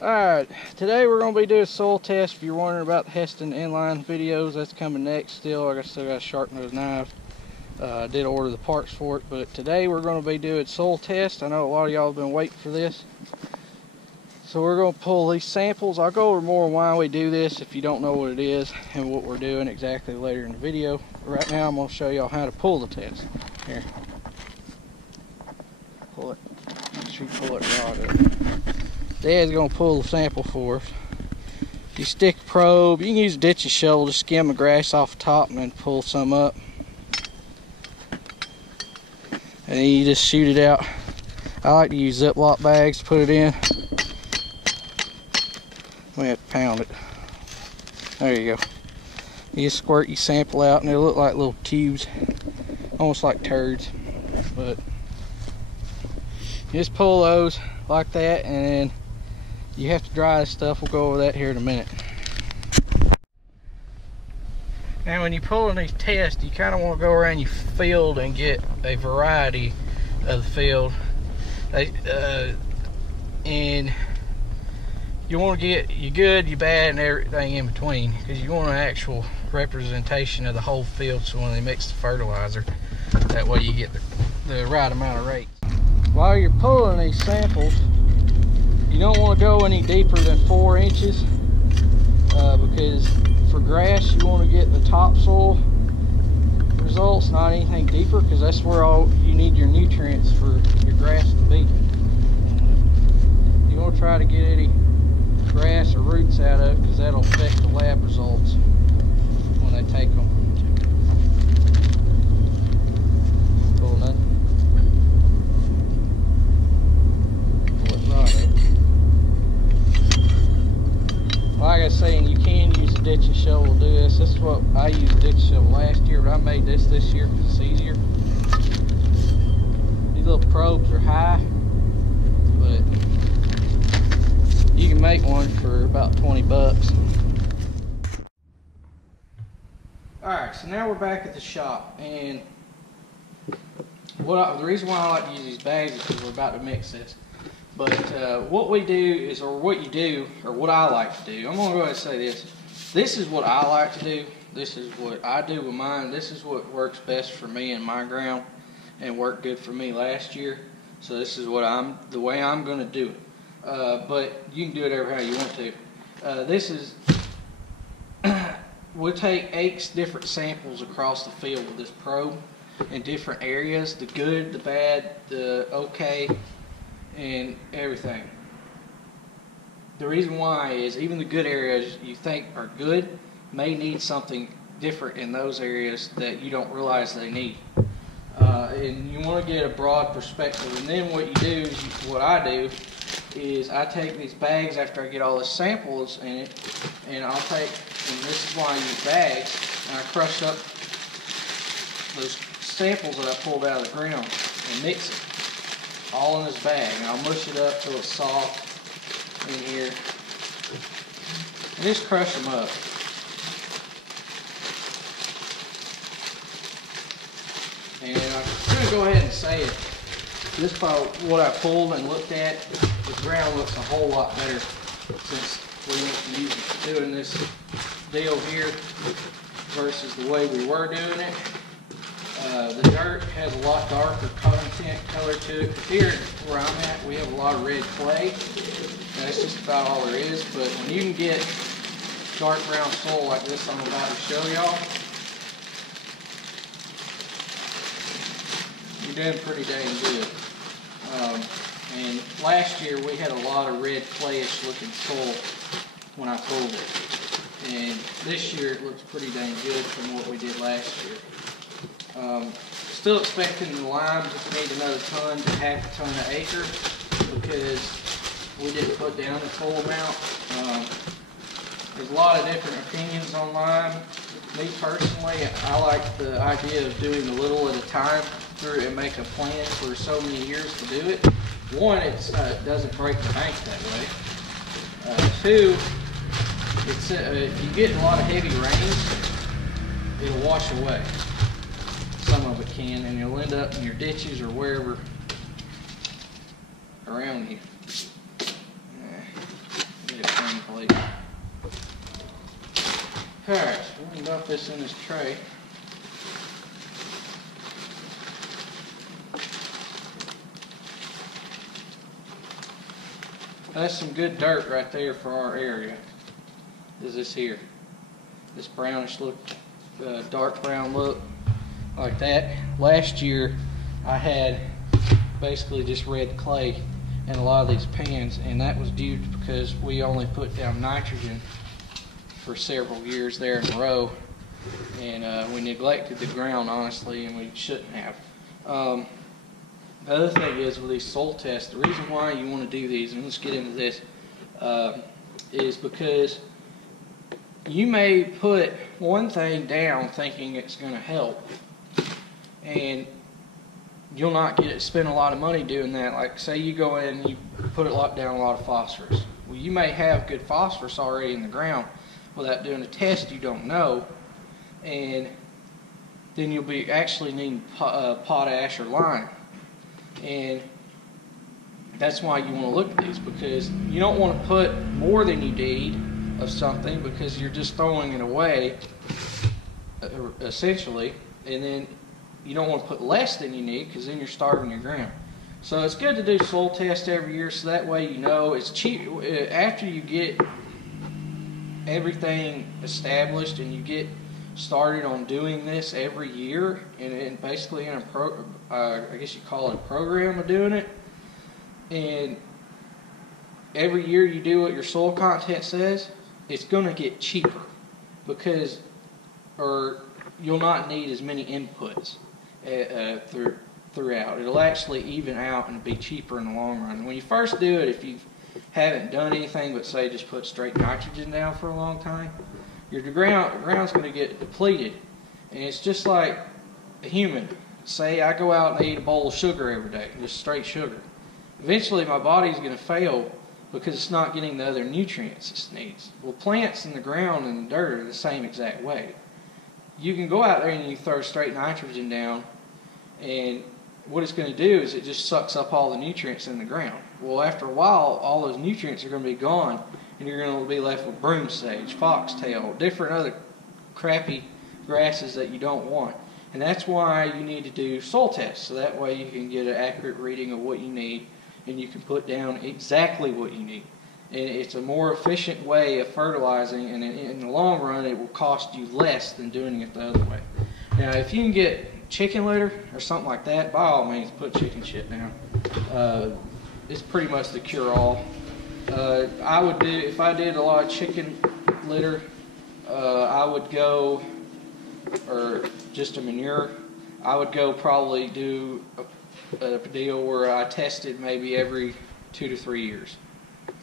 Alright, today we're going to be doing a soil test. If you're wondering about the Heston inline videos, that's coming next still. I still got to sharpen those knives. I did order the parts for it, but today we're going to be doing soil test. I know a lot of y'all have been waiting for this. So we're going to pull these samples. I'll go over more on why we do this if you don't know what it is and what we're doing exactly later in the video. Right now I'm going to show y'all how to pull the test. Here. Pull it. Make sure you pull it right up. Dad's gonna pull the sample for us. You stick a probe, you can use a ditching shovel to skim the grass off the top and then pull some up. And then you just shoot it out. I like to use Ziploc bags to put it in. We have to pound it. There you go. You just squirt your sample out and they look like little tubes. Almost like turds. But you just pull those like that, and then you have to dry this stuff. We'll go over that here in a minute. Now when you're pulling these tests, you kind of want to go around your field and get a variety of the field. And you want to get your good, your bad, and everything in between, because you want an actual representation of the whole field. So when they mix the fertilizer, that way you get the right amount of rates. While you're pulling these samples, you don't want to go any deeper than 4 inches because for grass you want to get the topsoil results, not anything deeper, because that's where all you need your nutrients for your grass to be. You want to try to get any grass or roots out of it, because that'll affect the lab results when they take them. Pull nothing. Like I was saying, you can use a ditching shovel to do this. This is what I used a ditching shovel last year, but I made this year because it's easier. These little probes are high, but you can make one for about 20 bucks. Alright, so now we're back at the shop, and the reason why I like to use these bags is because we're about to mix this. But what we do is, or what you do, or what I like to do, I'm going to go ahead and say this. This is what I like to do. This is what I do with mine. This is what works best for me and my ground and worked good for me last year. So this is what the way I'm going to do it. But you can do it how you want to. We'll take 8 different samples across the field with this probe in different areas, the good, the bad, the okay, and everything. The reason why is even the good areas you think are good may need something different in those areas that you don't realize they need. And you want to get a broad perspective. And then what you do is, what I do is I take these bags after I get all the samples in it, and I'll take, and this is why I use bags, and I crush up those samples that I pulled out of the ground and mix it all in this bag, and I'll mush it up till it's soft in here, and just crush them up. And I'm going to go ahead and say it. Just by what I pulled and looked at, the ground looks a whole lot better since we went to doing this deal here versus the way we were doing it. The dirt has a lot darker content color to it. Here where I'm at, we have a lot of red clay. That's just about all there is. But when you can get dark brown soil like this I'm about to show y'all, you're doing pretty dang good. And last year we had a lot of red clayish looking soil when I pulled it. And this year it looks pretty dang good from what we did last year. Still expecting the lime just need another ton to half a ton an acre, because we didn't put down the full amount. There's a lot of different opinions on lime. Me personally, I like the idea of doing a little at a time through and make a plan for so many years to do it. One, it doesn't break the bank that way. Two, you get a lot of heavy rains, it'll wash away. Some of it can, and you'll end up in your ditches or wherever around you. Alright, so we're going to dump this in this tray. That's some good dirt right there for our area. Is this here. This brownish look, dark brown look, like that. Last year I had basically just red clay in a lot of these pans, and that was due because we only put down nitrogen for several years there in a row, and we neglected the ground, honestly, and we shouldn't have. The other thing is with these soil tests, the reason why you want to do these, and let's get into this, is because you may put one thing down thinking it's going to help, and you'll not spend a lot of money doing that. Like, say you go in and you put down a lot of phosphorus. Well, you may have good phosphorus already in the ground without doing a test you don't know, and then you'll be actually needing potash or lime. And that's why you want to look at these, because you don't want to put more than you need of something, because you're just throwing it away essentially, and then you don't want to put less than you need, because then you're starving your ground. So it's good to do soil tests every year, so that way you know it's cheap. After you get everything established and you get started on doing this every year, and basically in a I guess you call it a program of doing it, and every year you do what your soil content says, it's going to get cheaper, because you'll not need as many inputs throughout. It'll actually even out and be cheaper in the long run. When you first do it, if you haven't done anything but say just put straight nitrogen down for a long time, your ground's going to get depleted. And it's just like a human. Say I go out and eat a bowl of sugar every day, just straight sugar. Eventually my body's going to fail because it's not getting the other nutrients it needs. Well, plants in the ground and the dirt are the same exact way. You can go out there and you throw straight nitrogen down, and what it's going to do is it just sucks up all the nutrients in the ground. Well, after a while, all those nutrients are going to be gone, and you're going to be left with broom sage, foxtail, different other crappy grasses that you don't want. And that's why you need to do soil tests, so that way you can get an accurate reading of what you need, and you can put down exactly what you need. And it's a more efficient way of fertilizing, and in the long run it will cost you less than doing it the other way. Now, if you can get chicken litter or something like that, by all means put chicken shit down. It's pretty much the cure-all. I would do, if I did a lot of chicken litter, I would go, or just a manure, I would go probably do a deal where I tested maybe every 2 to 3 years,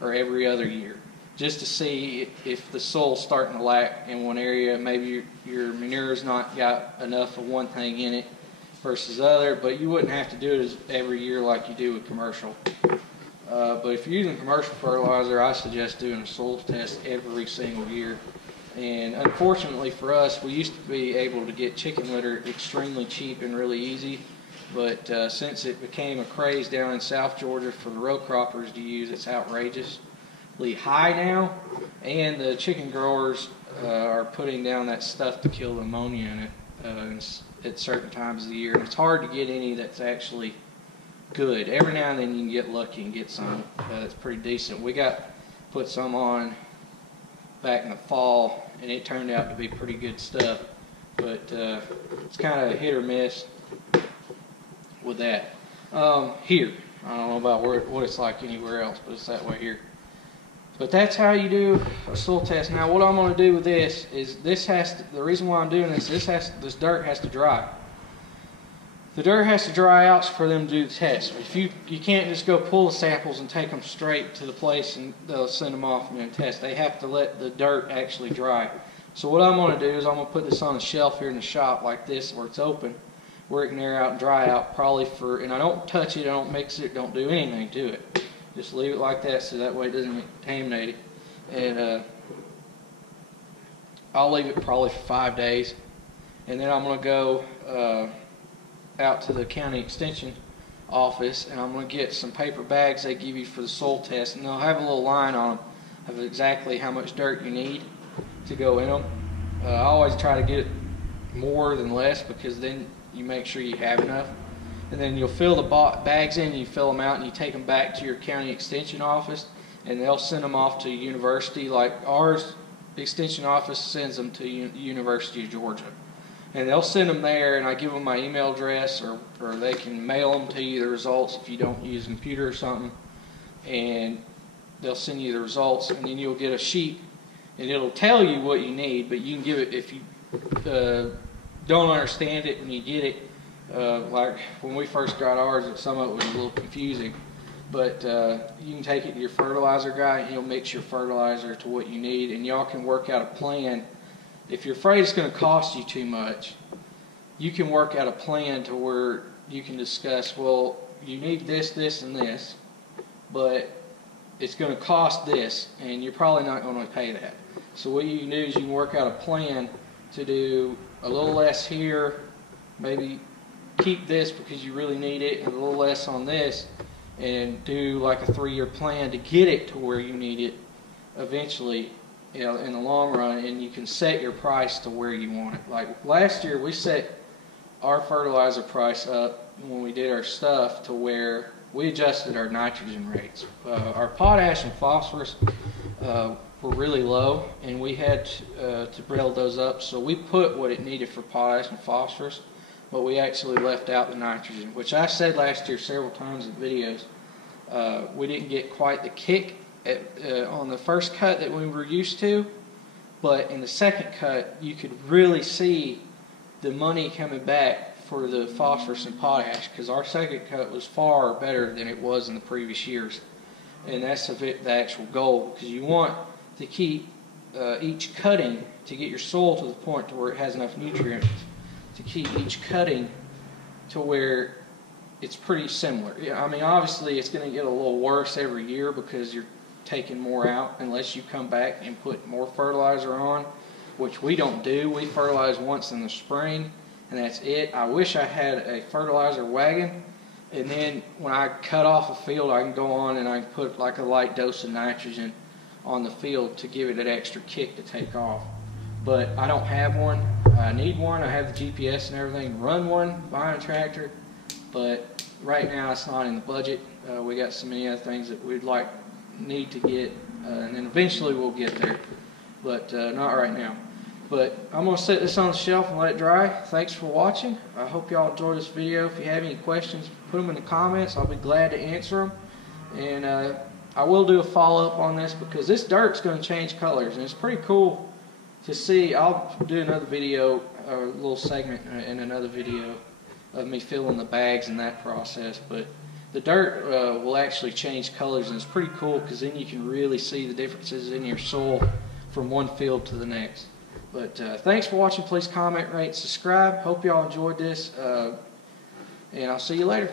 or every other year, just to see if the soil's starting to lack in one area. Maybe your manure's not got enough of one thing in it versus other, but you wouldn't have to do it every year like you do with commercial. But if you're using commercial fertilizer, I suggest doing a soil test every single year. And unfortunately for us, we used to be able to get chicken litter extremely cheap and really easy, but since it became a craze down in South Georgia for the row croppers to use, it's outrageously high now, and the chicken growers are putting down that stuff to kill the ammonia in it at certain times of the year, and it's hard to get any that's actually good. Every now and then you can get lucky and get some that's pretty decent. We put some on back in the fall, and it turned out to be pretty good stuff, but it's kind of hit or miss with that. Here, I don't know about what it's like anywhere else, but it's that way here. But that's how you do a soil test. Now, what I'm going to do with this is the reason why I'm doing this dirt has to dry. The dirt has to dry out for them to do the test. If you can't just go pull the samples and take them straight to the place and they'll send them off and test. They have to let the dirt actually dry. So what I'm going to do is I'm going to put this on a shelf here in the shop like this, where it's open, where it can air out and dry out, and I don't touch it, I don't mix it, don't do anything to it. Just leave it like that, so that way it doesn't get contaminated. And I'll leave it probably for 5 days, and then I'm going to go out to the county extension office, and I'm going to get some paper bags they give you for the soil test, and they'll have a little line on them of exactly how much dirt you need to go in them. I always try to get more than less, because then you make sure you have enough. And then you'll fill the bags in, and you fill them out, and you take them back to your county extension office, and they'll send them off to university. Like ours extension office sends them to University of Georgia, and they'll send them there, and I give them my email address, or they can mail them to you, the results, if you don't use a computer or something, and they'll send you the results, and then you'll get a sheet, and it'll tell you what you need, but you can give it if you don't understand it when you get it. Like when we first got ours, some of it was a little confusing, but you can take it to your fertilizer guy, and he'll mix your fertilizer to what you need, and y'all can work out a plan. If you're afraid it's going to cost you too much, you can work out a plan to where you can discuss, well, you need this, this, and this, but it's going to cost this, and you're probably not going to pay that. So what you can do is you can work out a plan to do a little less here, maybe keep this because you really need it, and a little less on this, and do like a 3-year plan to get it to where you need it eventually, you know, in the long run, and you can set your price to where you want it. Like last year, we set our fertilizer price up when we did our stuff to where we adjusted our nitrogen rates. Our potash and phosphorus were really low, and we had to build those up. So we put what it needed for potash and phosphorus, but we actually left out the nitrogen, which I said last year several times in videos. We didn't get quite the kick on the first cut that we were used to, but in the second cut you could really see the money coming back for the phosphorus and potash, because our second cut was far better than it was in the previous years, and that's the actual goal, because you want to keep each cutting to get your soil to the point to where it has enough nutrients to keep each cutting to where it's pretty similar. I mean, obviously it's going to get a little worse every year because you're taking more out unless you come back and put more fertilizer on, which we don't do. We fertilize once in the spring, and that's it. I wish I had a fertilizer wagon, and then when I cut off a field, I can go on and I can put like a light dose of nitrogen on the field to give it an extra kick to take off. But I don't have one. I need one. I have the GPS and everything. Run one, buy a tractor, but right now it's not in the budget. We got so many other things that we'd need to get, and then eventually we'll get there, but not right now. But I'm going to set this on the shelf and let it dry. Thanks for watching. I hope y'all enjoyed this video. If you have any questions, put them in the comments. I'll be glad to answer them. And I will do a follow-up on this, because this dirt's going to change colors, and it's pretty cool to see. I'll do another video, or a little segment in another video of me filling the bags and that process. But the dirt will actually change colors, and it's pretty cool, because then you can really see the differences in your soil from one field to the next. But thanks for watching. Please comment, rate, subscribe. Hope y'all enjoyed this, and I'll see you later.